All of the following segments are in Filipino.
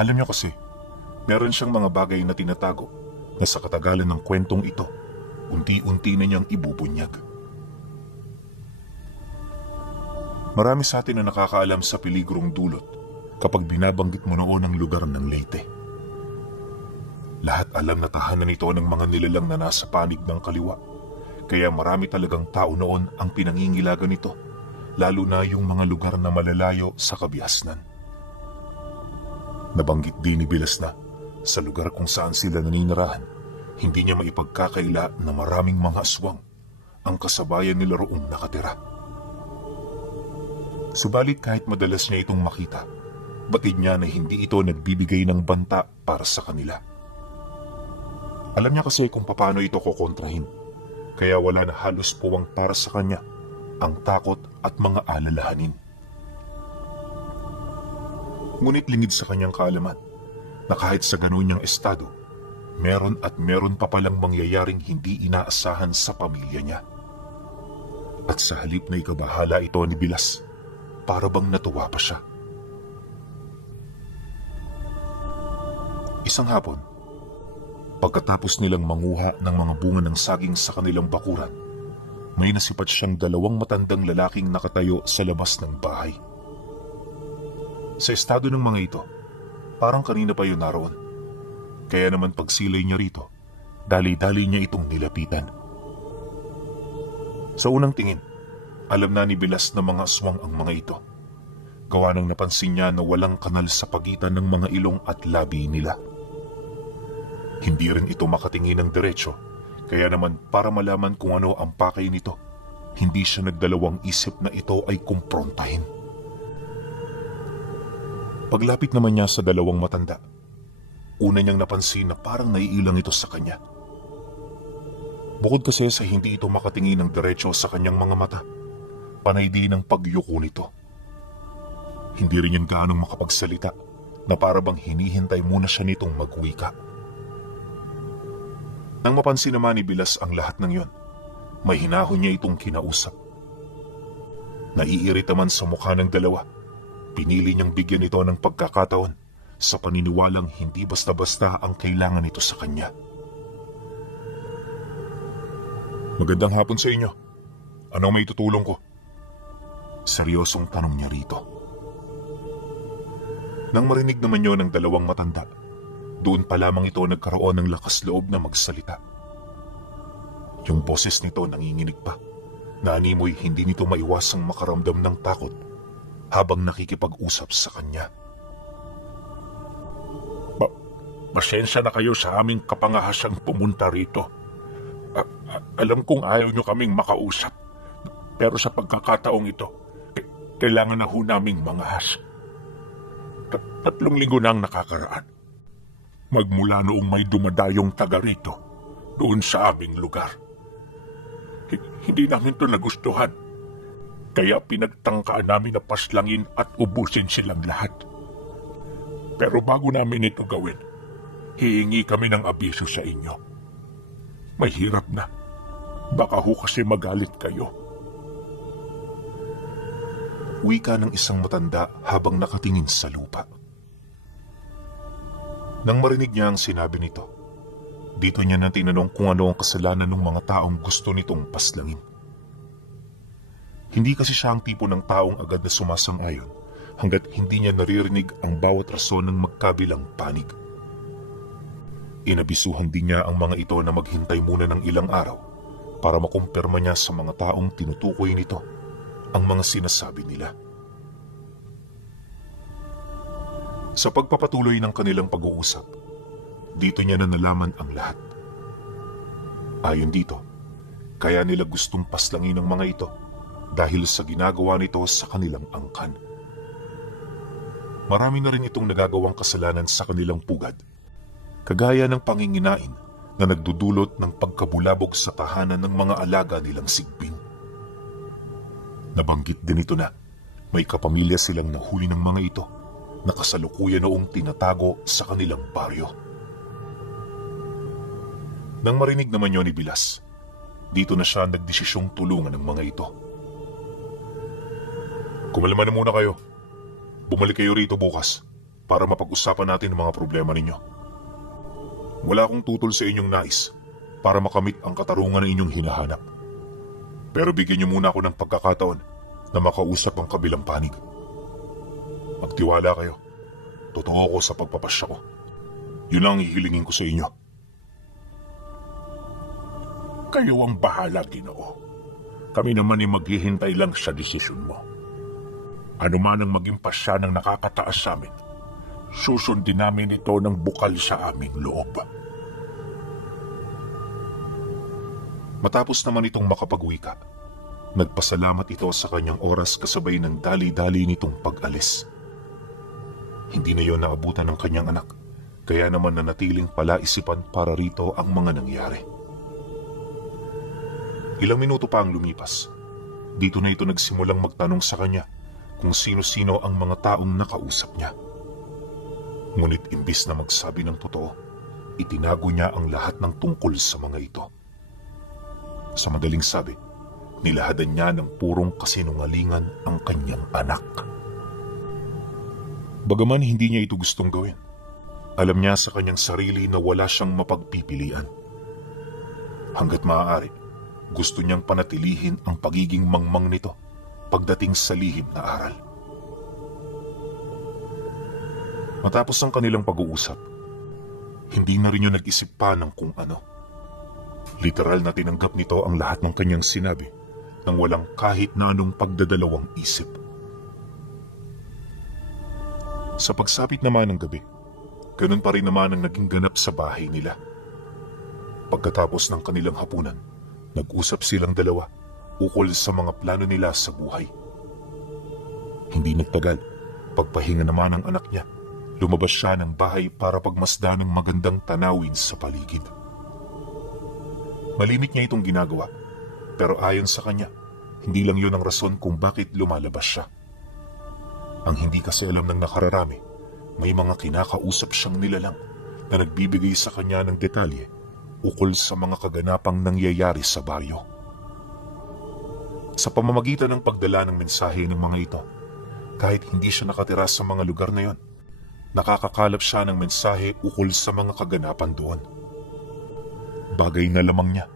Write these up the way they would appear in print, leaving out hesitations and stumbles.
Alam niyo kasi, meron siyang mga bagay na tinatago na sa katagalan ng kwentong ito, unti-unti na niyang ibubunyag. Marami sa atin na nakakaalam sa peligrong dulot kapag binabanggit mo noon ang lugar ng Leyte. Lahat alam na tahanan nito ng mga nilalang na nasa panig ng kaliwa, kaya marami talagang tao noon ang pinangingilagan nito, lalo na yung mga lugar na malalayo sa kabihasnan. Nabanggit din ni Bilas na sa lugar kung saan sila naninirahan, hindi niya maipagkakaila na maraming mga aswang ang kasabayan nila roong nakatira. Subalit kahit madalas niya itong makita, batid niya na hindi ito nagbibigay ng banta para sa kanila. Alam niya kasi kung paano ito kukontrahin, kaya wala na halos puwang para sa kanya ang takot at mga alalahanin. Ngunit lingid sa kanyang kaalaman na kahit sa ganoon niyang estado, meron at meron pa palang mangyayaring hindi inaasahan sa pamilya niya. At sa halip na ikabahala ito ni Bilas, para bang natuwa pa siya. Isang hapon, pagkatapos nilang manguha ng mga bunga ng saging sa kanilang bakuran, may nasipat siyang dalawang matandang lalaking nakatayo sa labas ng bahay. Sa estado ng mga ito, parang kanina pa yun naroon. Kaya naman pagsilay niya rito, dali-dali niya itong nilapitan. Sa unang tingin, alam na ni Bilas na mga aswang ang mga ito. Gawa nang napansin niya na walang kanal sa pagitan ng mga ilong at labi nila. Hindi rin ito makatingin ng diretsyo, kaya naman para malaman kung ano ang pakay nito, hindi siya nagdalawang isip na ito ay kumprontahin. Paglapit naman niya sa dalawang matanda, una niyang napansin na parang naiilang ito sa kanya. Bukod kasi sa hindi ito makatingin ng diretsyo sa kanyang mga mata, panay din ang pagyuko nito. Hindi rin yan gaanong makapagsalita na para bang hinihintay muna siya nitong magwika. Nang mapansin naman ni Bilas ang lahat ng yon, may hinahon niya itong kinausap. Naiirita man sa mukha ng dalawa, pinili niyang bigyan ito ng pagkakataon sa paniniwalang hindi basta-basta ang kailangan nito sa kanya. Magandang hapon sa inyo. Ano may tutulong ko? Seryosong tanong niya rito. Nang marinig naman yun ng dalawang matanda, doon pa lamang ito nagkaroon ng lakas loob na magsalita. Yung boses nito nanginginig pa, na animoy hindi nito maiwasang makaramdam ng takot habang nakikipag-usap sa kanya. Pasensya na kayo sa aming kapangahasang pumunta rito. Alam kong ayaw nyo kaming makausap, pero sa pagkakataong ito, kailangan na ho naming mangahas. 3 linggo na ang nakakaraan. Magmula noong may dumadayong taga rito, doon sa aming lugar. Hindi namin ito nagustuhan, kaya pinagtangkaan namin na paslangin at ubusin silang lahat. Pero bago namin ito gawin, hihingi kami ng abiso sa inyo. Mahirap na. Baka ho kasi magalit kayo. Wika ng isang matanda habang nakatingin sa lupa. Nang marinig niya ang sinabi nito, dito niya nang tinanong kung ano ang kasalanan ng mga taong gusto nitong paslangin. Hindi kasi siya ang tipo ng taong agad na sumasang-ayon hanggat hindi niya naririnig ang bawat rason ng magkabilang panig. Inabisuhan din niya ang mga ito na maghintay muna ng ilang araw para makumpirma niya sa mga taong tinutukoy nito ang mga sinasabi nila. Sa pagpapatuloy ng kanilang pag-uusap, dito niya na nalaman ang lahat. Ayon dito, kaya nila gustong paslangin ang mga ito dahil sa ginagawa nito sa kanilang angkan. Marami na rin itong nagagawang kasalanan sa kanilang pugad, kagaya ng panginginain na nagdudulot ng pagkabulabog sa tahanan ng mga alaga nilang sigbing. Nabanggit din ito na may kapamilya silang nahuli ng mga ito na kasalukuyan noong tinatago sa kanilang baryo. Nang marinig naman yun ni Bilas, dito na siya nagdesisyong tulungan ng mga ito. Kumalma na muna kayo. Bumalik kayo rito bukas para mapag-usapan natin ang mga problema ninyo. Wala akong tutol sa inyong nais para makamit ang katarungan ng inyong hinahanap. Pero bigyan niyo muna ako ng pagkakataon na makausap ang kabilang panig. Magtiwala kayo. Totoo ako sa pagpapasya ko. Yun lang ang hihilingin ko sa inyo. Kayo ang bahala, Ginoo. Kami naman ay maghihintay lang sa desisyon mo. Ano man ang maging pasya ng nakakataas sa amin, susundin namin ito ng bukal sa aming loob. Matapos naman itong makapag-wika, nagpasalamat ito sa kanyang oras kasabay ng dali-dali nitong pag-alis. Hindi na yon naabutan ng kanyang anak, kaya naman nanatiling palaisipan para rito ang mga nangyari. Ilang minuto pa ang lumipas. Dito na ito nagsimulang magtanong sa kanya kung sino-sino ang mga taong nakausap niya. Ngunit imbis na magsabi ng totoo, itinago niya ang lahat ng tungkol sa mga ito. Sa madaling sabi, nilahadan niya ng purong kasinungalingan ang kanyang anak. Bagaman hindi niya ito gustong gawin, alam niya sa kanyang sarili na wala siyang mapagpipilian. Hanggat maaari, gusto niyang panatilihin ang pagiging mangmang nito pagdating sa lihim na aral. Matapos ang kanilang pag-uusap, hindi na rin yun nag-isip pa ng kung ano. Literal na tinanggap nito ang lahat ng kanyang sinabi nang walang kahit na anong pagdadalawang isip. Sa pagsapit naman ng gabi, ganun pa rin naman ang naging ganap sa bahay nila. Pagkatapos ng kanilang hapunan, nag-usap silang dalawa ukol sa mga plano nila sa buhay. Hindi nagtagal, pagpahinga naman ng anak niya, lumabas siya ng bahay para pagmasdan ng magandang tanawin sa paligid. Malimit niya itong ginagawa, pero ayon sa kanya, hindi lang yun ang rason kung bakit lumalabas siya. Ang hindi kasi alam ng nakararami, may mga kinakausap siyang nilalang na nagbibigay sa kanya ng detalye ukol sa mga kaganapang nangyayari sa baryo. Sa pamamagitan ng pagdala ng mensahe ng mga ito, kahit hindi siya nakatira sa mga lugar na yon, nakakakalap siya ng mensahe ukol sa mga kaganapan doon. Bagay na lamang niya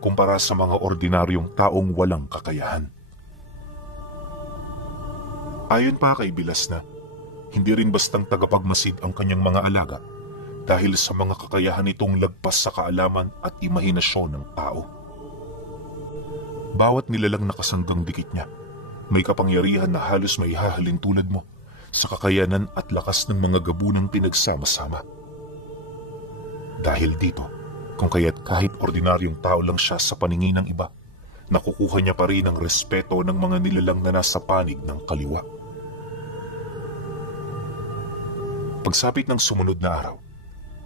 kumpara sa mga ordinaryong taong walang kakayahan. Ayon pa kay Bilas na, hindi rin bastang tagapagmasid ang kanyang mga alaga dahil sa mga kakayahan nitong lagpas sa kaalaman at imahinasyon ng tao. Bawat nilalang nakasanggang dikit niya, may kapangyarihan na halos may hahalin tulad mo sa kakayanan at lakas ng mga gabunang pinagsama-sama. Dahil dito, kung kaya't kahit ordinaryong tao lang siya sa paningin ng iba, nakukuha niya pa rin ang respeto ng mga nilalang na nasa panig ng kaliwa. Pagsapit ng sumunod na araw,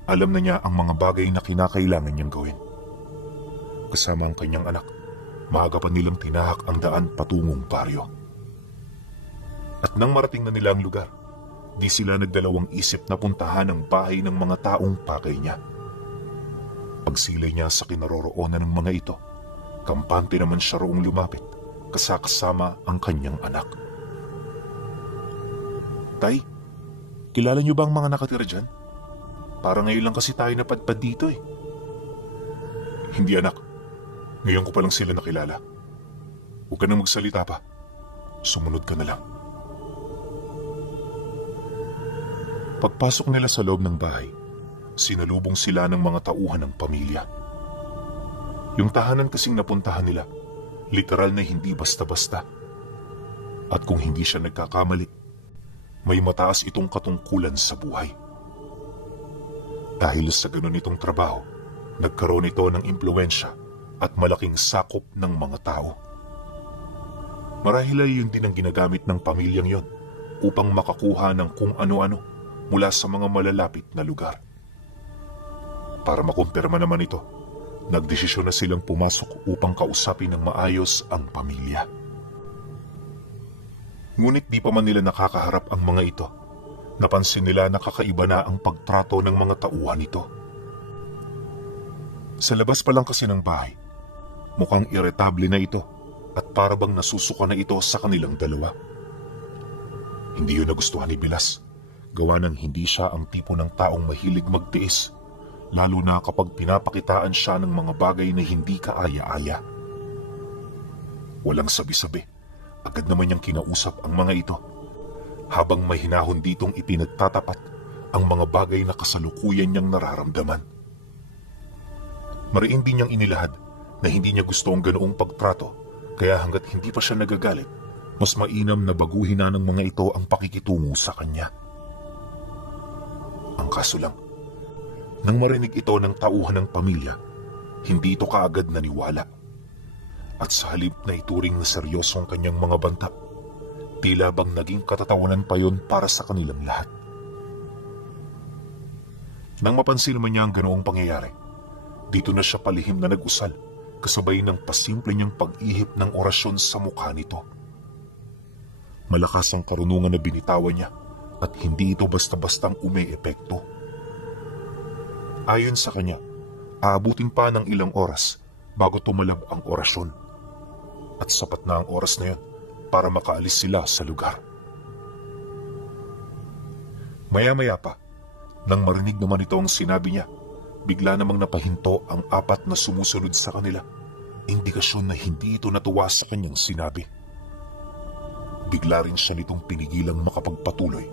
alam na niya ang mga bagay na kinakailangan niyang gawin. Kasama ang kanyang anak, maaga pa nilang tinahak ang daan patungong baryo. At nang marating na nila ang lugar, di sila nagdalawang isip na puntahan ang bahay ng mga taong pakay niya. Pagsilay niya sa kinaroroonan ng mga ito, kampante naman siya roong lumapit, kasama ang kanyang anak. Tay, kilala niyo ba ang mga nakatira dyan? Parang ngayon lang kasi tayo napadpad dito eh. Hindi anak, ngayon ko pa lang sila nakilala. Huwag ka nang magsalita pa. Sumunod ka na lang. Pagpasok nila sa loob ng bahay, sinalubong sila ng mga tauhan ng pamilya. Yung tahanan kasing napuntahan nila, literal na hindi basta-basta. At kung hindi siya nagkakamali, may mataas itong katungkulan sa buhay. Dahil sa ganun itong trabaho, nagkaroon ito ng impluwensya at malaking sakop ng mga tao. Marahil ay yun din ang ginagamit ng pamilyang yon upang makakuha ng kung ano-ano mula sa mga malalapit na lugar. Para makumpirma naman ito, nagdesisyon na silang pumasok upang kausapin ng maayos ang pamilya. Ngunit di pa man nila nakakaharap ang mga ito, napansin nila na kakaiba na ang pagtrato ng mga tauhan nito. Sa labas pa lang kasi ng bahay, mukhang iritable na ito at para bang nasusuka na ito sa kanilang dalawa. Hindi yun nagustuhan ni Bilas, gawa ng hindi siya ang tipo ng taong mahilig magtiis, lalo na kapag pinapakitaan siya ng mga bagay na hindi kaaya-aya. Walang sabi-sabi, agad naman niyang kinausap ang mga ito, habang may hinahon ditong ipinagtatapat ang mga bagay na kasalukuyan niyang nararamdaman. Mariin din niyang inilahad na hindi niya gusto ang ganoong pagtrato, kaya hanggat hindi pa siya nagagalit, mas mainam na baguhin na ng mga ito ang pakikitungo sa kanya. Ang kaso lang, nang marinig ito ng tauhan ng pamilya, hindi ito kaagad naniwala. At sa halip na ituring na seryoso ang kanyang mga banta, tila bang naging katatawanan pa yon para sa kanilang lahat. Nang mapansin naman niya ang ganoong pangyayari, dito na siya palihim na nag-usal, kasabay ng pasimple niyang pag-ihip ng orasyon sa mukha nito. Malakas ang karunungan na binitawan niya at hindi ito basta-bastang umi-epekto. Ayon sa kanya, aabutin pa ng ilang oras bago tumalab ang orasyon. At sapat na ang oras na yun para makaalis sila sa lugar. Maya-maya pa, nang marinig naman ito ang sinabi niya, bigla namang napahinto ang apat na sumusunod sa kanila. Indikasyon na hindi ito natuwa sa kanyang sinabi. Bigla rin siya nitong pinigilang makapagpatuloy,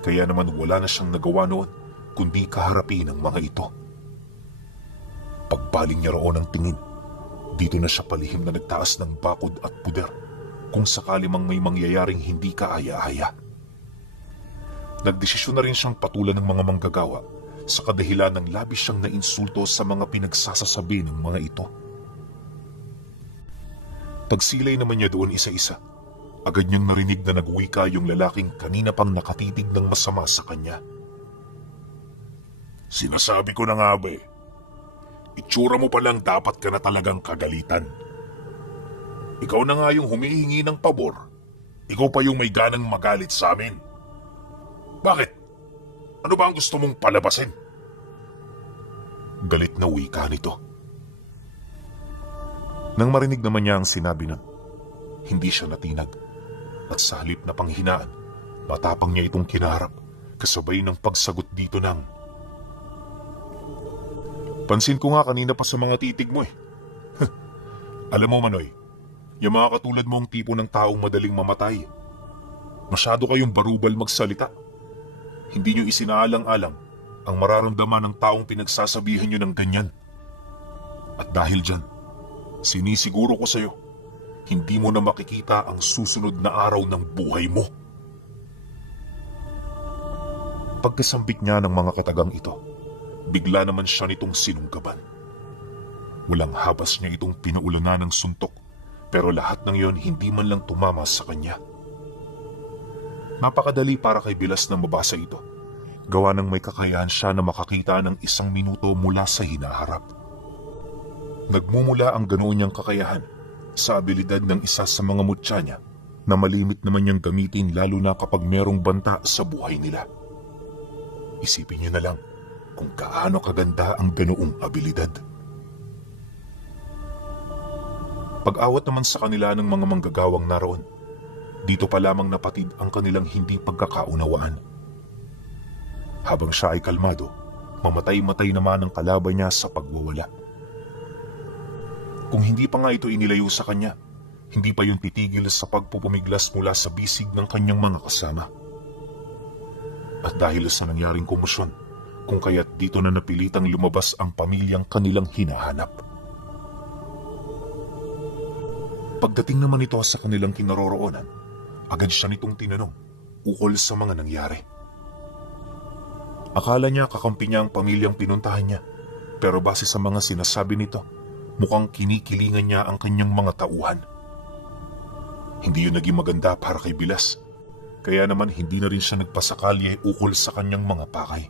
kaya naman wala na siyang nagawa noon kundi kaharapin ang mga ito. Pagpaling niya roon ang tingin, dito na siya palihim na nagtaas ng bakod at puder kung sakali mang may mangyayaring hindi kaaya-aya. Nagdesisyon na rin siyang patulan ng mga manggagawa sa kadahilan ng labis siyang nainsulto sa mga pinagsasasabi ng mga ito. Pagsilay naman niya doon isa-isa, agad niyang narinig na nagwika yung lalaking kanina pang nakatitig ng masama sa kanya. Sinasabi ko na nga ba eh, itsura mo palang dapat ka na talagang kagalitan. Ikaw na nga yung humihingi ng pabor, ikaw pa yung may ganang magalit sa amin. Bakit? Ano ba ang gusto mong palabasin? Galit na wika nito. Nang marinig naman niya ang sinabi nun, hindi siya natinag at sa halip na panghinaan, matapang niya itong kinaharap kasabay ng pagsagot dito ng, pansin ko nga kanina pa sa mga titig mo eh. Alam mo Manoy, yung mga katulad mong tipo ng taong madaling mamatay, masyado kayong barubal magsalita. Hindi nyo isinaalang-alang ang mararamdaman ng taong pinagsasabihan nyo ng ganyan. At dahil dyan, sinisiguro ko sa'yo, hindi mo na makikita ang susunod na araw ng buhay mo. Pagkasambit niya ng mga katagang ito, bigla naman siya nitong sinunggaban. Walang habas niya itong pinaulanan ng suntok, pero lahat ng yon hindi man lang tumama sa kanya. Napakadali para kay Bilas na mabasa ito, gawa ng may kakayahan siya na makakita ng 1 minuto mula sa hinaharap. Nagmumula ang ganoon niyang kakayahan sa abilidad ng isa sa mga mutya niya na malimit naman niyang gamitin lalo na kapag merong banta sa buhay nila. Isipin niyo na lang kung gaano kaganda ang ganoong abilidad. Pag-awat naman sa kanila ng mga manggagawang naroon, dito pa lamang napatid ang kanilang hindi pagkakaunawaan. Habang siya ay kalmado, mamatay-matay naman ang kalaban niya sa pagwawala. Kung hindi pa nga ito inilayo sa kanya, hindi pa yun titigil sa pagpupumiglas mula sa bisig ng kanyang mga kasama. At dahil sa nangyaring komosyon, kung kaya't dito na napilitang lumabas ang pamilyang kanilang hinahanap. Pagdating naman ito sa kanilang kinaroroonan, agad siya nitong tinanong ukol sa mga nangyari. Akala niya kakampi niya ang pamilyang pinuntahan niya, pero base sa mga sinasabi nito, mukhang kinikilingan niya ang kanyang mga tauhan. Hindi yun naging maganda para kay Bilas, kaya naman hindi na rin siya nagpasakalye ukol sa kanyang mga pakay.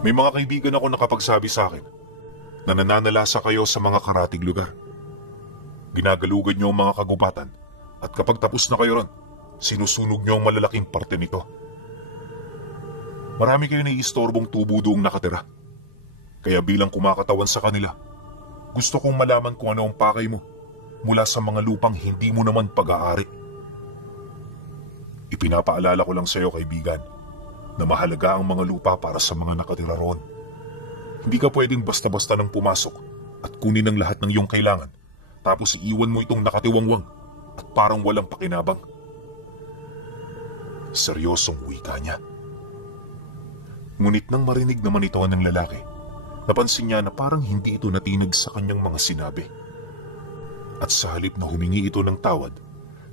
May mga kaibigan ako nakapagsabi sa akin na nananalasa kayo sa mga karatig lugar. Ginagalugad niyo ang mga kagubatan at kapag tapos na kayo ron, sinusunog niyo ang malalaking parte nito. Marami kayo naiistorbong tubo doong nakatira. Kaya bilang kumakatawan sa kanila, gusto kong malaman kung ano ang pakay mo mula sa mga lupang hindi mo naman pag-aari. Ipinapaalala ko lang sa iyo, kaibigan, na mahalaga ang mga lupa para sa mga nakatira roon. Hindi ka pwedeng basta-basta nang pumasok at kunin ang lahat ng iyong kailangan, tapos iiwan mo itong nakatiwangwang at parang walang pakinabang. Seryosong wika niya. Ngunit nang marinig naman ito ng lalaki, napansin niya na parang hindi ito natinag sa kanyang mga sinabi. At sa halip na humingi ito ng tawad,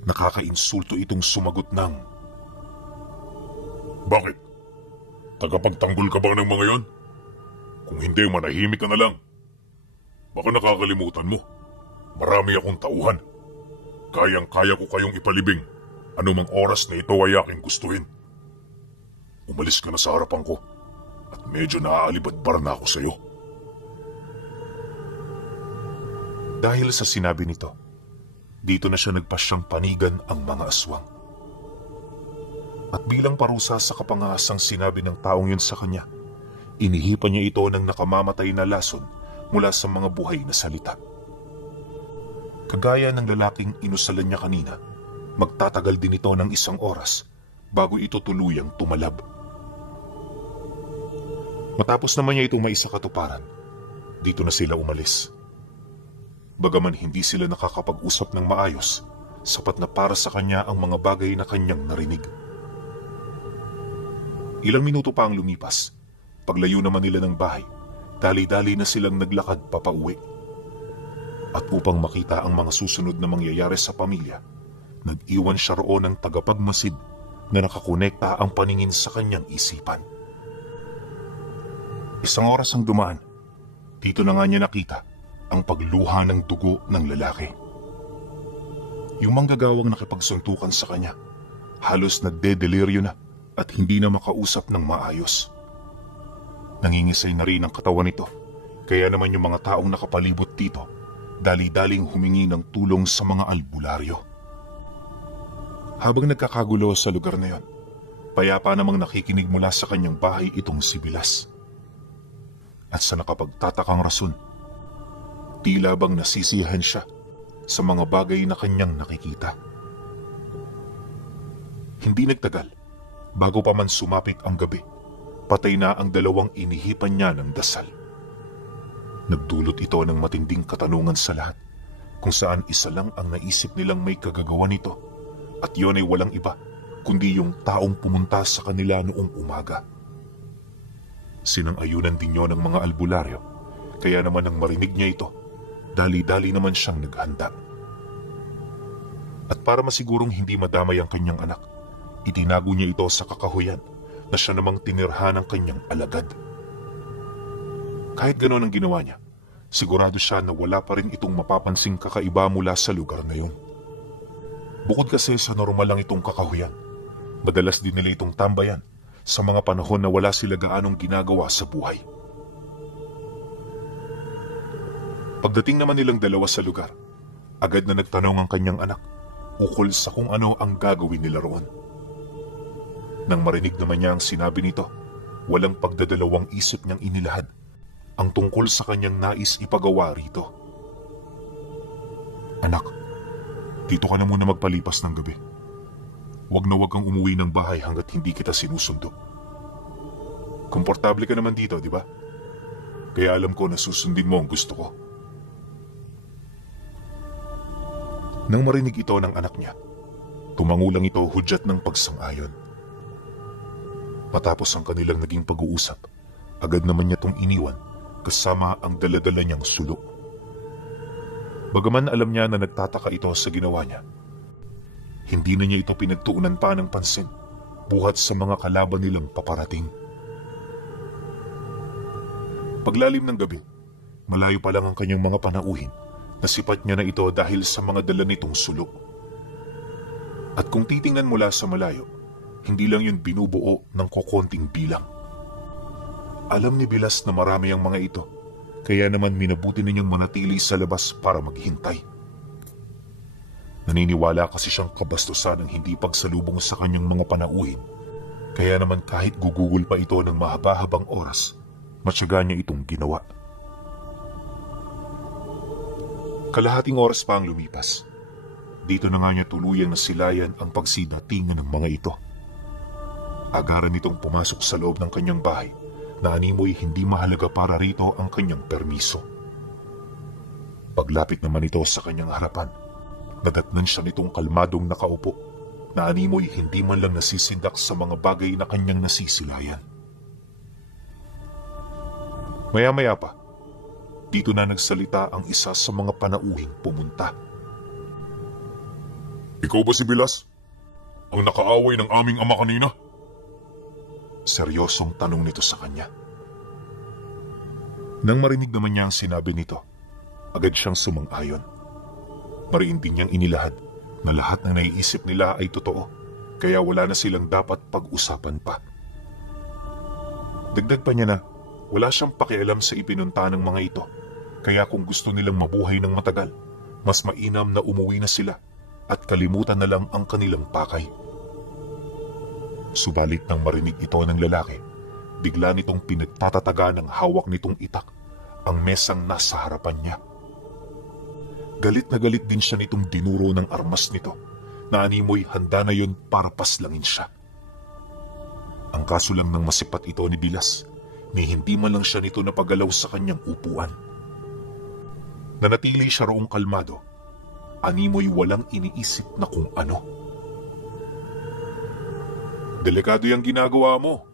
nakakainsulto itong sumagot ng, "Bakit? Tagapagtanggol ka ba ng mga yon? Kung hindi, manahimik ka na lang. Baka nakakalimutan mo. Marami akong tauhan. Kayang-kaya ko kayong ipalibing anumang oras na ito ay aking gustuhin. Umalis ka na sa harapan ko at medyo naaalibadbar na ako sa iyo." Dahil sa sinabi nito, dito na siya nagpasyang panigan ang mga aswang. At bilang parusa sa kapangahasang sinabi ng taong yun sa kanya, inihipan niya ito ng nakamamatay na lason mula sa mga buhay na salita. Kagaya ng lalaking inusalan niya kanina, magtatagal din ito ng 1 oras bago ito tuluyang tumalab. Matapos naman niya itong maisa katuparan, dito na sila umalis. Bagaman hindi sila nakakapag-usap ng maayos, sapat na para sa kanya ang mga bagay na kanyang narinig. Ilang minuto pa ang lumipas. Paglayo naman nila ng bahay, dali-dali na silang naglakad papauwi. At upang makita ang mga susunod na mangyayari sa pamilya, nag-iwan siya roon ng tagapagmasid na nakakonekta ang paningin sa kanyang isipan. 1 oras ang dumaan. Dito na nga niya nakita ang pagluha ng dugo ng lalaki. Yung manggagawang nakipagsuntukan sa kanya, halos nagdedeliryo na at hindi na makausap ng maayos. Nangingisay na rin ang katawan nito, kaya naman yung mga taong nakapalibot dito, dali-daling humingi ng tulong sa mga albularyo. Habang nagkakagulo sa lugar na yon, payapa namang nakikinig mula sa kanyang bahay itong si Bilas. At sa nakapagtatakang rason, tila bang nasisiyahan siya sa mga bagay na kanyang nakikita. Hindi nagtagal, bago pa man sumapit ang gabi, patay na ang 2 inihipan niya ng dasal. Nagdulot ito ng matinding katanungan sa lahat, kung saan isa lang ang naisip nilang may kagagawa nito, at yun ay walang iba kundi yung taong pumunta sa kanila noong umaga. Sinang-ayunan din yun ng mga albularyo, kaya naman nang marinig niya ito, dali-dali naman siyang naghanda. At para masigurong hindi madamay ang kanyang anak, itinago niya ito sa kakahuyan na siya namang tinirhan ng kanyang alagad. Kahit gano'n ang ginawa niya, sigurado siya na wala pa rin itong mapapansing kakaiba mula sa lugar na yun. Bukod kasi sa normal lang itong kakahuyan, madalas din nila itong tambayan sa mga panahon na wala sila gaanong ginagawa sa buhay. Pagdating naman nilang 2 sa lugar, agad na nagtanong ang kanyang anak ukol sa kung ano ang gagawin nila roon. Nang marinig naman niya ang sinabi nito, walang pagdadalawang isip niyang inilahad ang tungkol sa kanyang nais ipagawa rito. "Anak, dito ka na muna magpalipas ng gabi. Huwag na huwag kang umuwi ng bahay hanggat hindi kita sinusundo. Komportable ka naman dito, di ba? Kaya alam ko na susundin mo ang gusto ko." Nang marinig ito ng anak niya, tumangulang ito hudyat ng pagsang-ayon. Matapos ang kanilang naging pag-uusap, agad naman niya itong iniwan kasama ang dala-dala niyang sulo. Bagaman alam niya na nagtataka ito sa ginawa niya, hindi na niya ito pinagtuunan pa ng pansin buhat sa mga kalaban nilang paparating. Paglalim ng gabi, malayo pa lang ang kanyang mga panauhin. Nasipat niya na ito dahil sa mga dala nitong sulo. At kung titingnan mula sa malayo, hindi lang yun binubuo ng kokonting bilang. Alam ni Bilas na marami ang mga ito, kaya naman minabuti na niyang manatili sa labas para maghintay. Naniniwala kasi siyang kabastusan ang hindi pagsalubong sa kanyang mga panauhin, kaya naman kahit gugugol pa ito ng mahaba-habang oras, matyaga niya itong ginawa. Kalahating oras pa ang lumipas. Dito na nga niya tuluyang nasilayan ang pagsidatingan ng mga ito. Agaran nitong pumasok sa loob ng kanyang bahay na animoy hindi mahalaga para rito ang kanyang permiso. Paglapit naman ito sa kanyang harapan, nadatnan siya nitong kalmadong nakaupo na animoy hindi man lang nasisindak sa mga bagay na kanyang nasisilayan. Maya-maya pa, dito na nagsalita ang isa sa mga panauhing pumunta. Ikaw ba si Bilas? Ang nakaaway ng aming ama kanina? Seryosong tanong nito sa kanya. Nang marinig naman niya ang sinabi nito, agad siyang sumang-ayon. Mariin din niyang inilahad na lahat ng naiisip nila ay totoo, kaya wala na silang dapat pag-usapan pa. Dagdag pa niya na wala siyang pakialam sa ipinunta ng mga ito, kaya kung gusto nilang mabuhay ng matagal, mas mainam na umuwi na sila at kalimutan na lang ang kanilang pakay. Subalit nang marinig ito ng lalaki, bigla nitong pinagtatataga ng hawak nitong itak ang mesang nasa harapan niya. Galit na galit din siya nitong dinuro ng armas nito na animoy handa na yun para paslangin siya. Ang kaso lang ng masipat ito ni Bilas, ni hindi man lang siya nito napagalaw sa kanyang upuan. Nanatili siya roong kalmado, animoy walang iniisip na kung ano. Delikado yung ginagawa mo.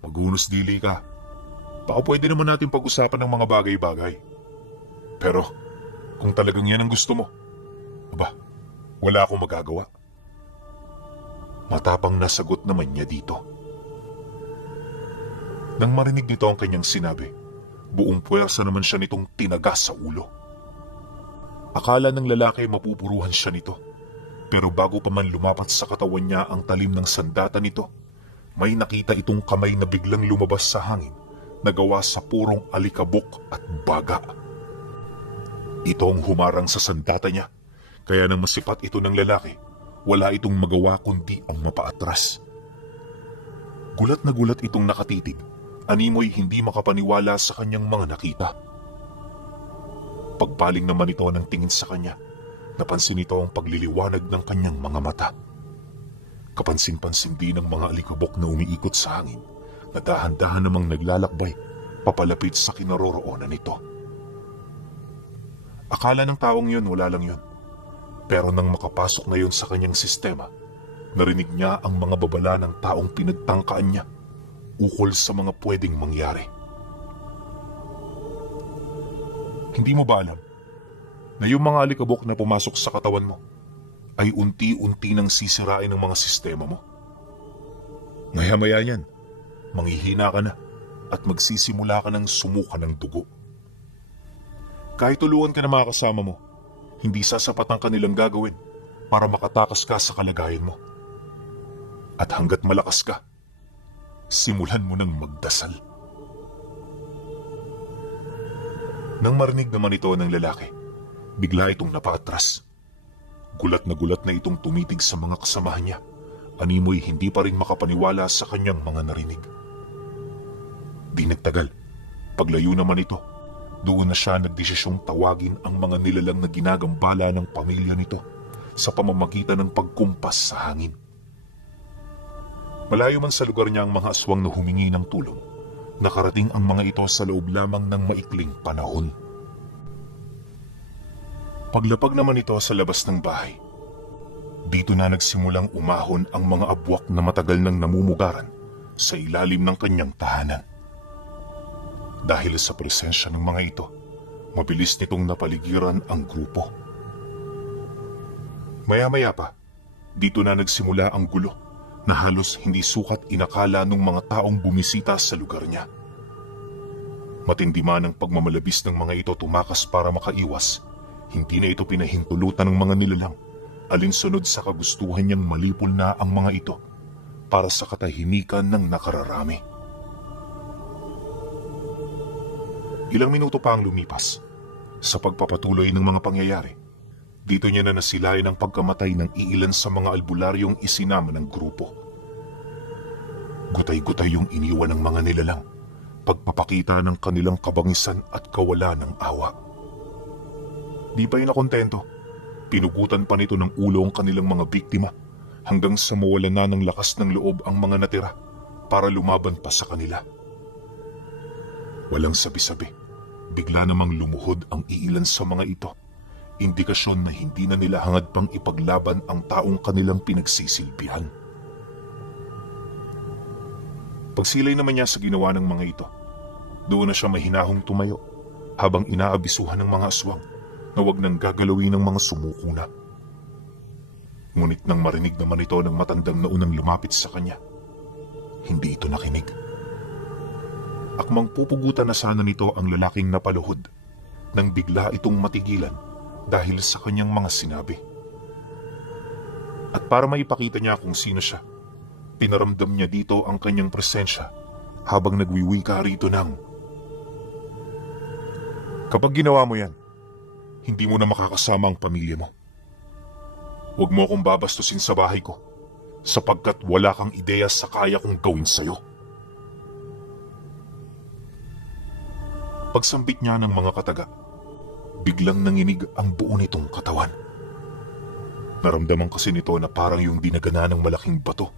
Magunos dili ka. Baka pwede naman natin pag-usapan ng mga bagay-bagay. Pero, kung talagang yan ang gusto mo, aba, wala akong magagawa. Matapang na sagot naman niya dito. Nang marinig nito ang kanyang sinabi, buong puwersa naman siya nitong tinaga sa ulo. Akala ng lalaki mapupuruhan siya nito. Pero bago pa man lumapat sa katawan niya ang talim ng sandata nito, may nakita itong kamay na biglang lumabas sa hangin na gawa sa purong alikabok at baga. Ito ang humarang sa sandata niya, kaya nang masipat ito ng lalaki, wala itong magawa kundi ang mapaatras. Gulat na gulat itong nakatitig, animoy hindi makapaniwala sa kanyang mga nakita. Pagpaling naman ito ng tingin sa kanya, napansin ito ang pagliliwanag ng kanyang mga mata. Kapansin-pansin din ang mga alikabok na umiikot sa hangin na dahan-dahan namang naglalakbay papalapit sa kinaroroonan nito. Akala ng taong yun wala lang yun. Pero nang makapasok na yun sa kanyang sistema, narinig niya ang mga babala ng taong pinagtangkaan niya ukol sa mga pwedeng mangyari. Hindi mo ba alam na yung mga alikabok na pumasok sa katawan mo ay unti-unti nang sisirain ng mga sistema mo? Maya-maya yan, manghihina ka na at magsisimula ka ng sumuka ng dugo. Kahit tulungan ka na mga kasama mo, hindi sasapat ang kanilang gagawin para makatakas ka sa kalagayan mo. At hanggat malakas ka, simulan mo ng magdasal. Nang marinig naman ito ng lalaki, bigla itong napaatras. Gulat na itong tumitig sa mga kasamahan niya. Animoy hindi pa rin makapaniwala sa kanyang mga narinig. Di nagtagal, paglayo naman ito, doon na siya nagdesisyong tawagin ang mga nilalang na ginagambala ng pamilya nito sa pamamagitan ng pagkumpas sa hangin. Malayo man sa lugar niya ang mga aswang na humingi ng tulong, nakarating ang mga ito sa loob lamang ng maikling panahon. Paglapag naman ito sa labas ng bahay, dito na nagsimulang umahon ang mga abwak na matagal nang namumugaran sa ilalim ng kanyang tahanan. Dahil sa presensya ng mga ito, mabilis nitong napaligiran ang grupo. Maya-maya pa, dito na nagsimula ang gulo na halos hindi sukat inakala ng mga taong bumisita sa lugar niya. Matindi man ang pagmamalabis ng mga ito tumakas para makaiwas, hindi na ito pinahintulutan ng mga nilalang, alinsunod sa kagustuhan niyang malipol na ang mga ito para sa katahimikan ng nakararami. Ilang minuto pa ang lumipas. Sa pagpapatuloy ng mga pangyayari, dito niya na nasilayan ang pagkamatay ng iilan sa mga albularyong isinama ng grupo. Gutay-gutay yung iniwan ng mga nilalang, pagpapakita ng kanilang kabangisan at kawalan ng awa. Di ba yun nakontento? Pinugutan pa nito ng ulo ang kanilang mga biktima hanggang sa mawalan na ng lakas ng loob ang mga natira para lumaban pa sa kanila. Walang sabi-sabi, bigla namang lumuhod ang iilan sa mga ito. Indikasyon na hindi na nila hangad pang ipaglaban ang taong kanilang pinagsisilbihan. Pagsilay naman niya sa ginawa ng mga ito, doon na siya mahinahong tumayo habang inaabisuhan ng mga aswang na wag nang gagalawin ng mga sumuko na. Ngunit nang marinig naman ito ng matandang naunang lumapit sa kanya, hindi ito nakinig. Akmang pupugutan na sana nito ang lalaking napaluhod nang bigla itong matigilan dahil sa kanyang mga sinabi. At para maipakita niya kung sino siya, pinaramdam niya dito ang kanyang presensya habang nagwiwika rito ng, "Kapag ginawa mo yan, hindi mo na makakasama ang pamilya mo. Huwag mo akong babastusin sa bahay ko sapagkat wala kang ideya sa kaya kong gawin sa'yo." Pagsambit niya ng mga kataga, biglang nanginig ang buo nitong katawan. Naramdaman kasi nito na parang yung dinagana ng malaking bato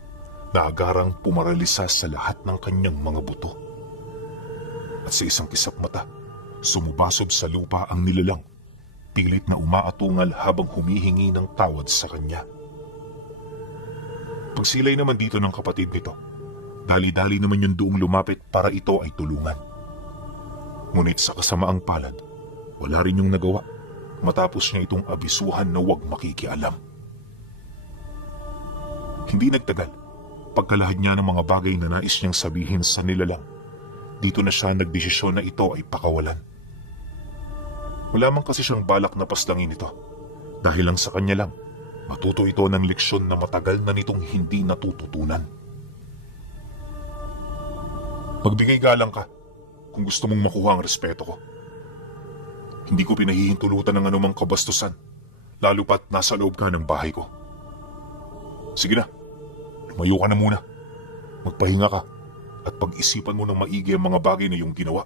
na agarang pumaralisa sa lahat ng kanyang mga buto. At sa isang kisap mata, sumubasob sa lupa ang nilalang, pilit na umaatungal habang humihingi ng tawad sa kanya. Pagsilay naman dito ng kapatid nito, dali-dali naman yung doong lumapit para ito ay tulungan. Ngunit sa kasamaang palad, wala rin yung nagawa matapos niya itong abisuhan na huwag makikialam. Hindi nagtagal, pagkalahad niya ng mga bagay na nais niyang sabihin sa nilalang, dito na siya nagdesisyon na ito ay pakawalan. Wala man kasi siyang balak na pastangin ito, dahil lang sa kanya lang, matuto ito ng leksyon na matagal na nitong hindi natututunan. Magbigay galang ka kung gusto mong makuha ang respeto ko. Hindi ko pinahihintulutan ng anumang kabastusan, lalo pat nasa loob ka ng bahay ko. Sige na, lumayo ka na muna. Magpahinga ka at pag-isipan mo ng maigi ang mga bagay na iyong ginawa.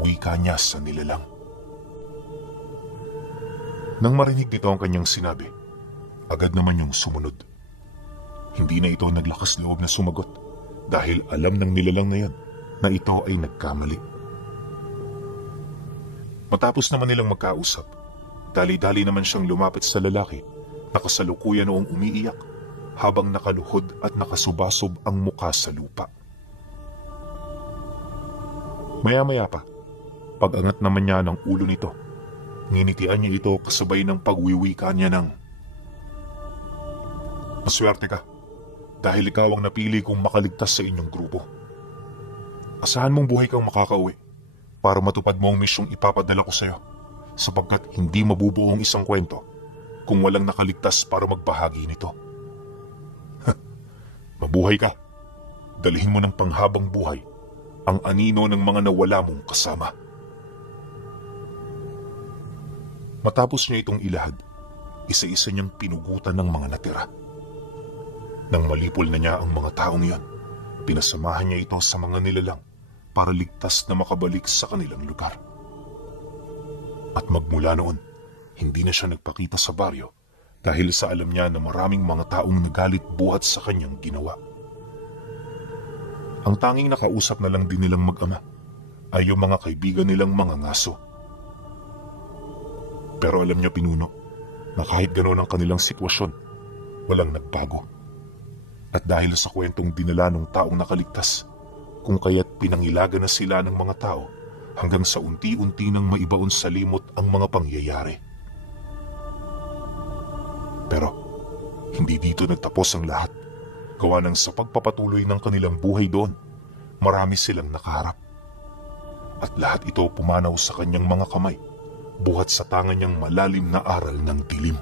Wika niya sa nilalang. Nang marinig nito ang kanyang sinabi, agad naman niyang sumunod. Hindi na ito naglakas loob na sumagot dahil alam ng nilalang na yan na ito ay nagkamali. Matapos naman nilang magkausap, dali-dali naman siyang lumapit sa lalaki na kasalukuyan noong umiiyak habang nakaluhod at nakasubasob ang muka sa lupa. Maya-maya pa, pag-angat naman niya ng ulo nito, nginitian niya ito kasabay ng pagwiwika niya ng, "Maswerte ka dahil ikaw ang napili kong makaligtas sa inyong grupo. Asahan mong buhay kang makakauwi para matupad mo ang misyong ipapadala ko sa'yo sapagkat hindi mabubuo ang isang kwento kung walang nakaligtas para magbahagi nito. Mabuhay ka. Dalhin mo ng panghabang buhay ang anino ng mga nawala mong kasama." Matapos niya itong ilahad, isa-isa niyang pinugutan ng mga natira. Nang malipol na niya ang mga taong iyon, pinasamahan niya ito sa mga nilalang para ligtas na makabalik sa kanilang lugar. At magmula noon, hindi na siya nagpakita sa baryo dahil sa alam niya na maraming mga taong nagalit buhat sa kanyang ginawa. Ang tanging nakausap na lang din nilang mag-ama ay yung mga kaibigan nilang mga ngaso. Pero alam niya pinuno na kahit gano'n ang kanilang sitwasyon, walang nagbago. At dahil sa kwentong dinala ng taong nakaligtas, kung kaya't pinangilaga na sila ng mga tao hanggang sa unti-unti nang maibaon sa limot ang mga pangyayari. Pero hindi dito nagtapos ang lahat. Gawa ng sa pagpapatuloy ng kanilang buhay doon, marami silang nakaharap. At lahat ito pumanaw sa kanyang mga kamay, buhat sa tangan niyang malalim na aral ng dilim.